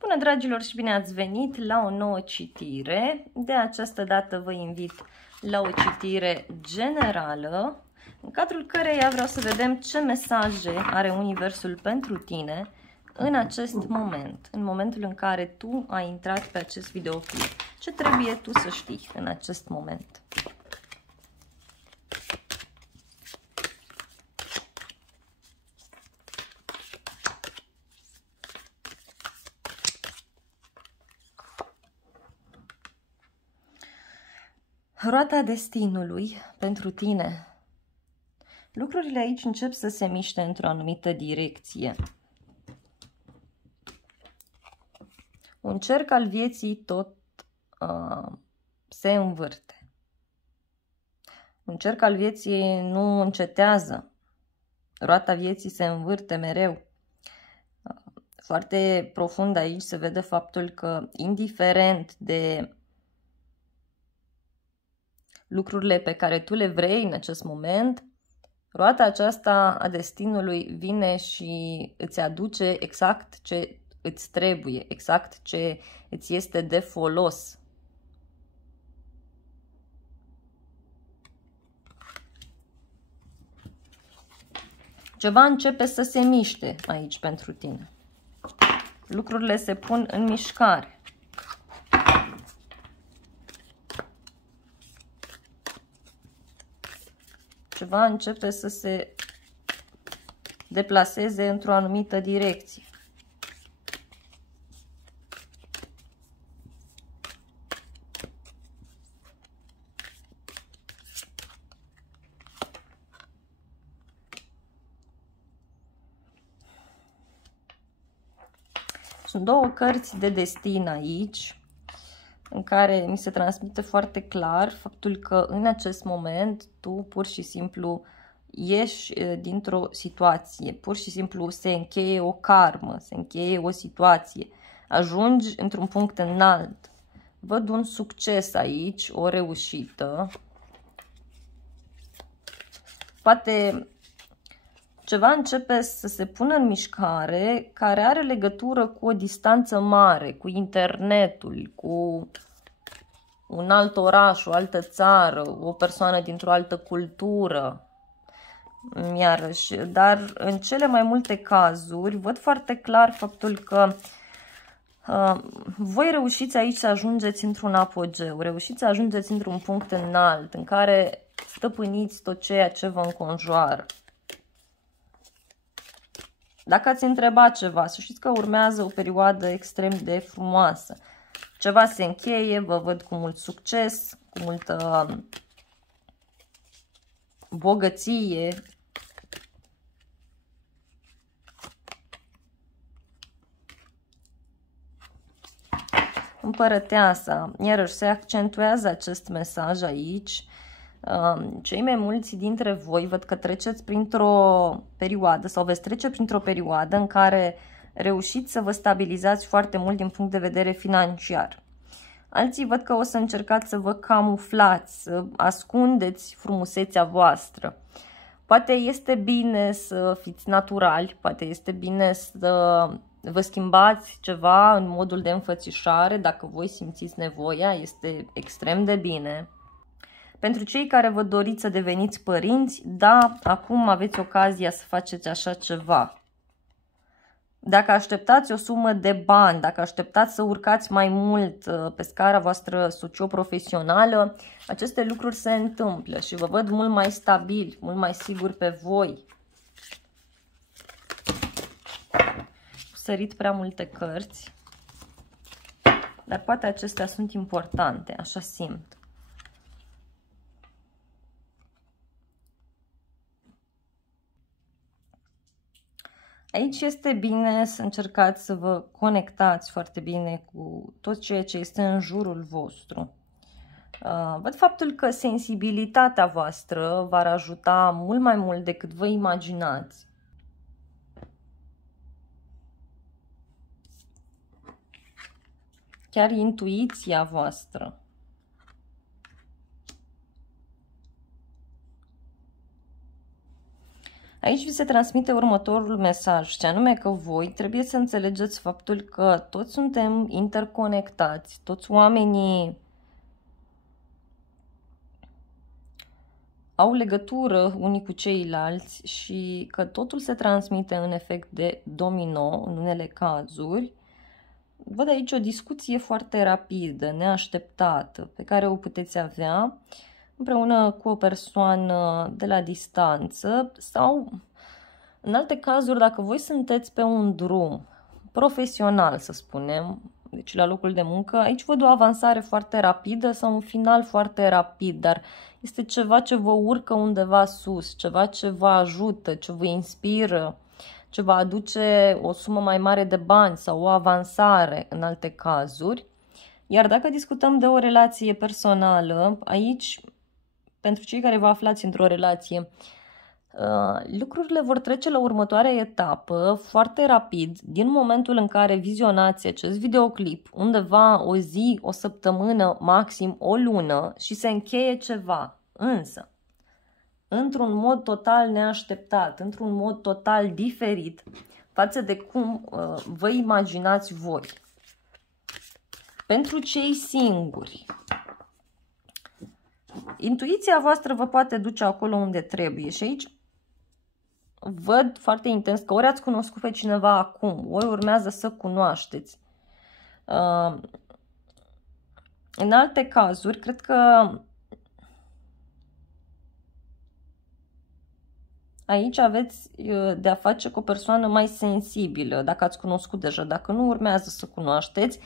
Bună dragilor și bine ați venit la o nouă citire. De această dată vă invit la o citire generală, în cadrul căreia vreau să vedem ce mesaje are Universul pentru tine în acest moment, în momentul în care tu ai intrat pe acest videoclip. Ce trebuie tu să știi în acest moment? Roata destinului pentru tine. Lucrurile aici încep să se miște într-o anumită direcție. Un cerc al vieții tot se învârte. Un cerc al vieții nu încetează. Roata vieții se învârte mereu. Foarte profund aici se vede faptul că, indiferent de lucrurile pe care tu le vrei în acest moment, roata aceasta a destinului vine și îți aduce exact ce îți trebuie, exact ce îți este de folos. Ceva începe să se miște aici pentru tine. Lucrurile se pun în mișcare. Ceva începe să se deplaseze într-o anumită direcție. Sunt două cărți de destin aici, în care mi se transmite foarte clar faptul că în acest moment tu pur și simplu ieși dintr-o situație, pur și simplu se încheie o karmă, se încheie o situație, ajungi într-un punct înalt. Văd un succes aici, o reușită. Poate ceva începe să se pună în mișcare care are legătură cu o distanță mare, cu internetul, cu un alt oraș, o altă țară, o persoană dintr-o altă cultură, iarăși. Dar în cele mai multe cazuri văd foarte clar faptul că voi reușiți aici să ajungeți într-un apogeu, reușiți să ajungeți într-un punct înalt în care stăpâniți tot ceea ce vă înconjoară. Dacă ați întrebat ceva, să știți că urmează o perioadă extrem de frumoasă. Ceva se încheie, vă văd cu mult succes, cu multă bogăție. Împărăteasa, iarăși se accentuează acest mesaj aici. Cei mai mulți dintre voi văd că treceți printr-o perioadă sau veți trece printr-o perioadă în care reușiți să vă stabilizați foarte mult din punct de vedere financiar. Alții văd că o să încercați să vă camuflați, să ascundeți frumusețea voastră. Poate este bine să fiți naturali, poate este bine să vă schimbați ceva în modul de înfățișare, dacă voi simțiți nevoia, este extrem de bine. Pentru cei care vă doriți să deveniți părinți, da, acum aveți ocazia să faceți așa ceva. Dacă așteptați o sumă de bani, dacă așteptați să urcați mai mult pe scara voastră socio-profesională, aceste lucruri se întâmplă și vă văd mult mai stabili, mult mai siguri pe voi. Sărit prea multe cărți, dar poate acestea sunt importante, așa simt. Aici este bine să încercați să vă conectați foarte bine cu tot ceea ce este în jurul vostru. Văd faptul că sensibilitatea voastră v-ar ajuta mult mai mult decât vă imaginați. Chiar intuiția voastră. Aici vi se transmite următorul mesaj, și anume că voi trebuie să înțelegeți faptul că toți suntem interconectați, toți oamenii au legătură unii cu ceilalți și că totul se transmite în efect de domino în unele cazuri. Văd aici o discuție foarte rapidă, neașteptată, pe care o puteți avea împreună cu o persoană de la distanță sau, în alte cazuri, dacă voi sunteți pe un drum profesional, să spunem, deci la locul de muncă, aici văd o avansare foarte rapidă sau un final foarte rapid, dar este ceva ce vă urcă undeva sus, ceva ce vă ajută, ce vă inspiră, ce va aduce o sumă mai mare de bani sau o avansare în alte cazuri. Iar dacă discutăm de o relație personală, aici, pentru cei care vă aflați într-o relație, lucrurile vor trece la următoarea etapă foarte rapid, din momentul în care vizionați acest videoclip, undeva o zi, o săptămână, maxim o lună și se încheie ceva. Însă, într-un mod total neașteptat, într-un mod total diferit față de cum vă imaginați voi. Pentru cei singuri, intuiția voastră vă poate duce acolo unde trebuie și aici văd foarte intens că ori ați cunoscut pe cineva acum, ori urmează să cunoașteți. În alte cazuri, cred că aici aveți de-a face cu o persoană mai sensibilă, dacă ați cunoscut deja, dacă nu urmează să cunoașteți,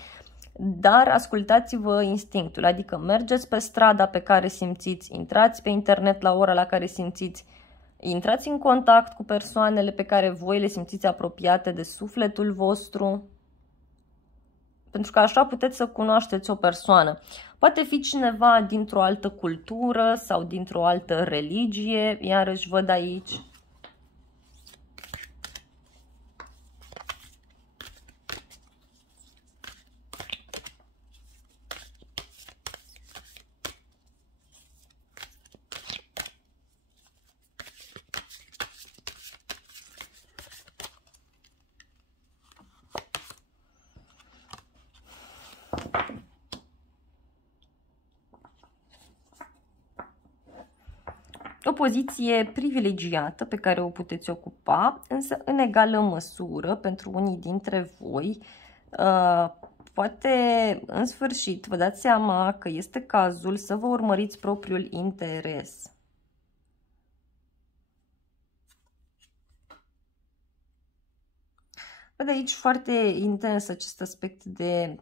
dar ascultați-vă instinctul, adică mergeți pe strada pe care simțiți, intrați pe internet la ora la care simțiți, intrați în contact cu persoanele pe care voi le simțiți apropiate de sufletul vostru, pentru că așa puteți să cunoașteți o persoană. Poate fi cineva dintr-o altă cultură sau dintr-o altă religie, iarăși văd aici. O poziție privilegiată pe care o puteți ocupa, însă în egală măsură pentru unii dintre voi. Poate în sfârșit vă dați seama că este cazul să vă urmăriți propriul interes. Văd aici foarte intens acest aspect de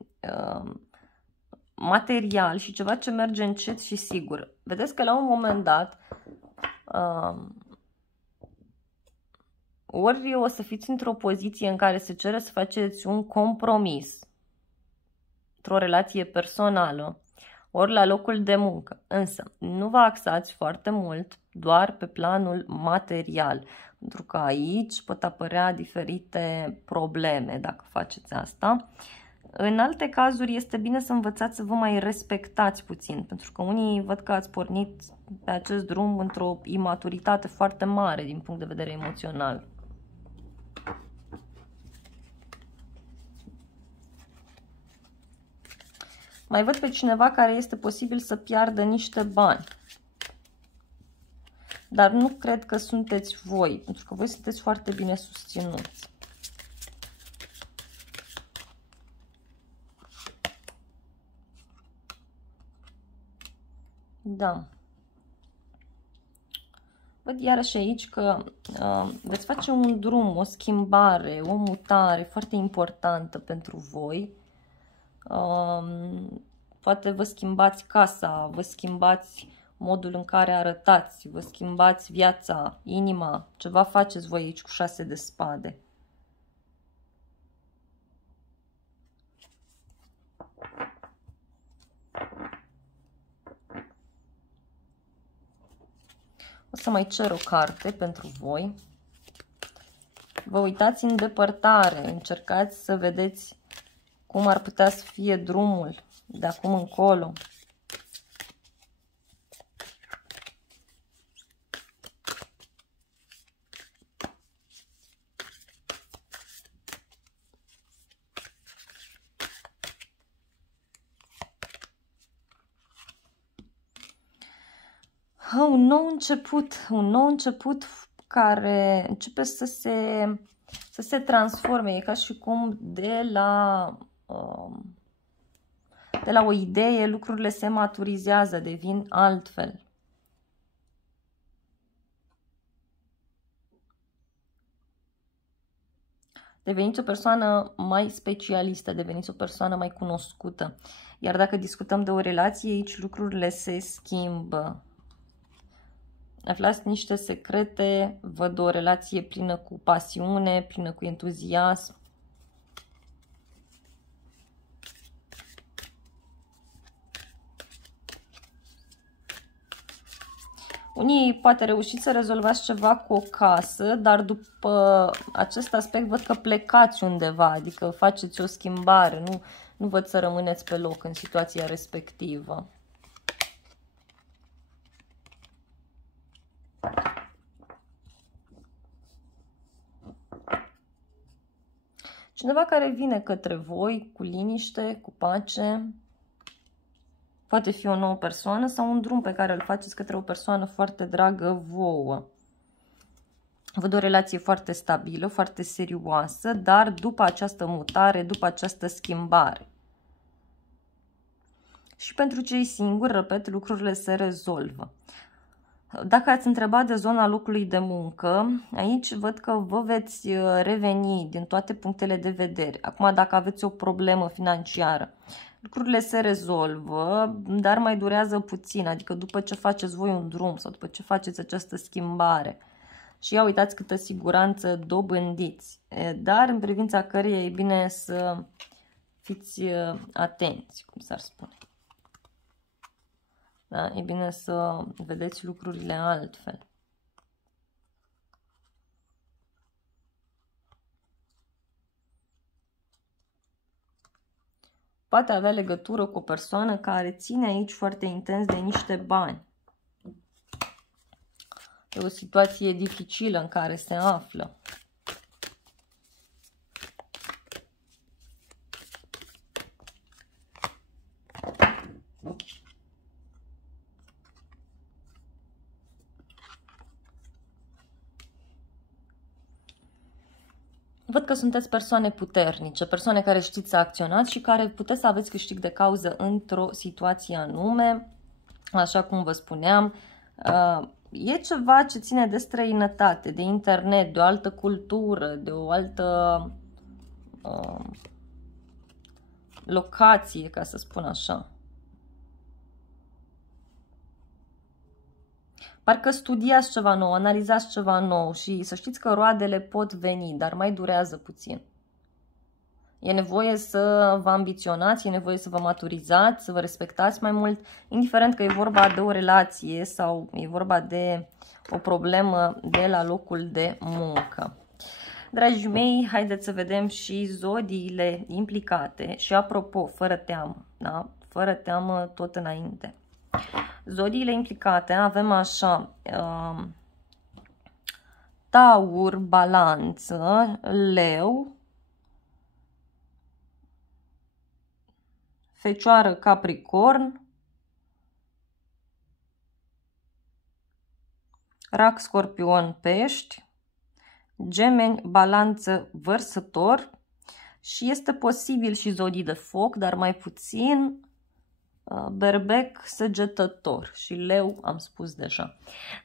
material și ceva ce merge încet și sigur. Vedeți că la un moment dat ori o să fiți într-o poziție în care se cere să faceți un compromis într-o relație personală, ori la locul de muncă. Însă nu vă axați foarte mult doar pe planul material, pentru că aici pot apărea diferite probleme dacă faceți asta. În alte cazuri este bine să învățați să vă mai respectați puțin, pentru că unii văd că ați pornit pe acest drum într-o imaturitate foarte mare din punct de vedere emoțional. Mai văd pe cineva care este posibil să piardă niște bani. Dar nu cred că sunteți voi, pentru că voi sunteți foarte bine susținuți. Da. Văd iarăși aici că veți face un drum, o schimbare, o mutare foarte importantă pentru voi. Poate vă schimbați casa, vă schimbați modul în care arătați, vă schimbați viața, inima, ceva faceți voi aici cu 6 de spade. O să mai cer o carte pentru voi. Vă uitați în depărtare, încercați să vedeți cum ar putea să fie drumul de acum încolo. Un nou început care începe să se transforme. E ca și cum de la o idee lucrurile se maturizează, devin altfel. Deveniți o persoană mai specialistă, deveniți o persoană mai cunoscută. Iar dacă discutăm de o relație, aici lucrurile se schimbă. Aflați niște secrete, văd o relație plină cu pasiune, plină cu entuziasm. Unii poate reușiți să rezolvați ceva cu o casă, dar după acest aspect văd că plecați undeva, adică faceți o schimbare, nu văd să rămâneți pe loc în situația respectivă. Cineva care vine către voi cu liniște, cu pace. Poate fi o nouă persoană sau un drum pe care îl faceți către o persoană foarte dragă vouă. Văd o relație foarte stabilă, foarte serioasă, dar după această mutare, după această schimbare. Și pentru cei singuri, repet, lucrurile se rezolvă. Dacă ați întrebat de zona locului de muncă, aici văd că vă veți reveni din toate punctele de vedere. Acum, dacă aveți o problemă financiară, lucrurile se rezolvă, dar mai durează puțin, adică după ce faceți voi un drum sau după ce faceți această schimbare. Și ia uitați câtă siguranță dobândiți, dar în privința căreia e bine să fiți atenți, cum s-ar spune. Da? E bine să vedeți lucrurile altfel. Poate avea legătură cu o persoană care ține aici foarte intens de niște bani. E o situație dificilă în care se află. Văd că sunteți persoane puternice, persoane care știți să acționați și care puteți să aveți câștig de cauză într-o situație anume. Așa cum vă spuneam, e ceva ce ține de străinătate, de internet, de o altă cultură, de o altă locație, ca să spun așa. Parcă studiați ceva nou, analizați ceva nou și să știți că roadele pot veni, dar mai durează puțin. E nevoie să vă ambiționați, e nevoie să vă maturizați, să vă respectați mai mult, indiferent că e vorba de o relație sau e vorba de o problemă de la locul de muncă. Dragii mei, haideți să vedem și zodiile implicate și apropo, fără teamă, da? Fără teamă tot înainte. Zodiile implicate avem așa, Taur, Balanță, Leu, Fecioară, Capricorn, Rac, Scorpion, Pești, Gemeni, Balanță, Vărsător și este posibil și zodii de foc, dar mai puțin, Berbec, Săgetător și Leu, am spus deja.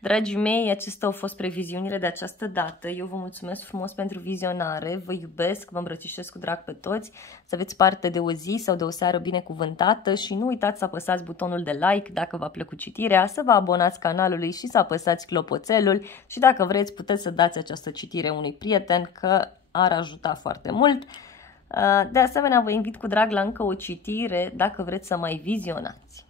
Dragii mei, acestea au fost previziunile de această dată. Eu vă mulțumesc frumos pentru vizionare, vă iubesc, vă îmbrățișez cu drag pe toți, să aveți parte de o zi sau de o seară binecuvântată și nu uitați să apăsați butonul de like dacă v-a plăcut citirea, să vă abonați canalului și să apăsați clopoțelul și dacă vreți puteți să dați această citire unui prieten, că ar ajuta foarte mult. De asemenea, vă invit cu drag la încă o citire dacă vreți să mai vizionați.